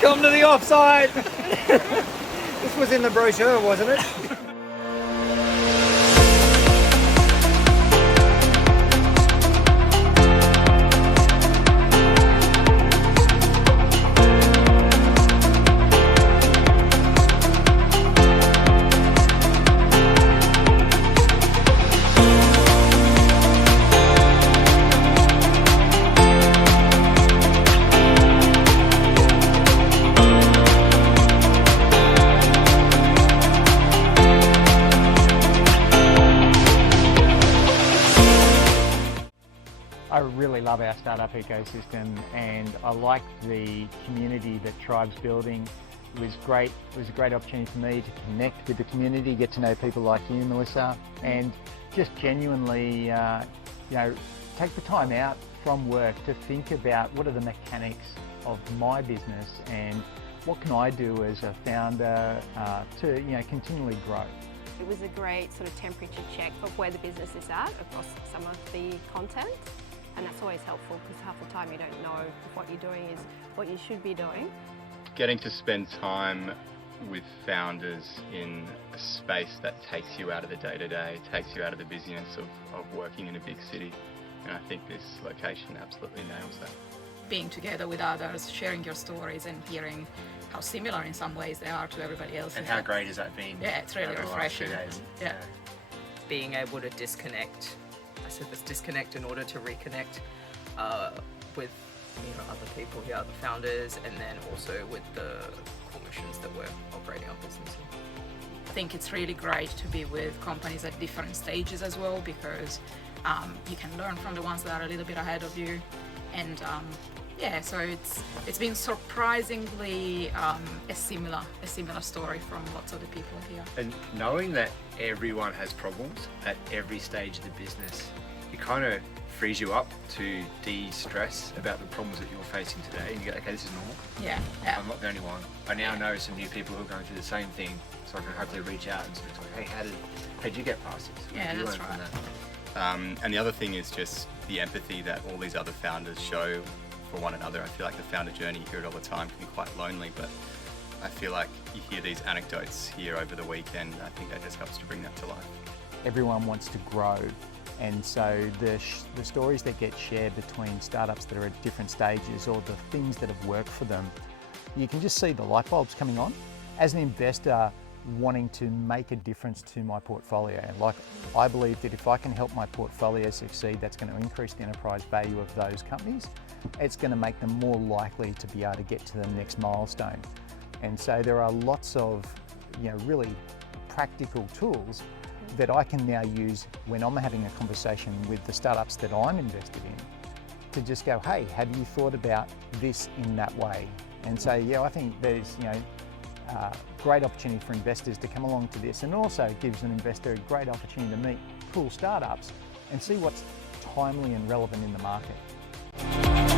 Come to the offsite. This was in the brochure, wasn't it? I really love our startup ecosystem, and I like the community that Tribe's building. It was great. It was a great opportunity for me to connect with the community, get to know people like you, Melissa, and just genuinely, take the time out from work to think about what are the mechanics of my business and what can I do as a founder to continually grow. It was a great sort of temperature check of where the business is at across some of the content. And that's always helpful because half the time you don't know if what you're doing is what you should be doing. Getting to spend time with founders in a space that takes you out of the day-to-day, takes you out of the busyness of working in a big city. And I think this location absolutely nails that. Being together with others, sharing your stories and hearing how similar in some ways they are to everybody else. And how great has that been? Yeah, it's really refreshing. Yeah. Being able to disconnect. I said let's disconnect in order to reconnect with other people here, other founders, and then also with the core missions that we're operating our business in. I think it's really great to be with companies at different stages as well, because you can learn from the ones that are a little bit ahead of you, and so it's been surprisingly a similar story from lots of the people here. And knowing that everyone has problems at every stage of the business, it kind of frees you up to de-stress about the problems that you're facing today, and you go, okay, this is normal. Yeah. I'm not the only one. I now know some new people who are going through the same thing, so I can hopefully reach out and sort of talk, hey, how did you get past this? Yeah, that's right. And the other thing is just the empathy that all these other founders show for one another. I feel like the founder journey, you hear it all the time, can be quite lonely, but I feel like you hear these anecdotes here over the weekend. I think that just helps to bring that to life. Everyone wants to grow, and so the stories that get shared between startups that are at different stages, or the things that have worked for them, you can just see the light bulbs coming on. As an investor wanting to make a difference to my portfolio, like I believe that if I can help my portfolio succeed, that's going to increase the enterprise value of those companies. It's going to make them more likely to be able to get to the next milestone. And so there are lots of really practical tools that I can now use when I'm having a conversation with the startups that I'm invested in, to just go, hey, have you thought about this in that way? And so I think there's great opportunity for investors to come along to this, and also gives an investor a great opportunity to meet cool startups and see what's timely and relevant in the market.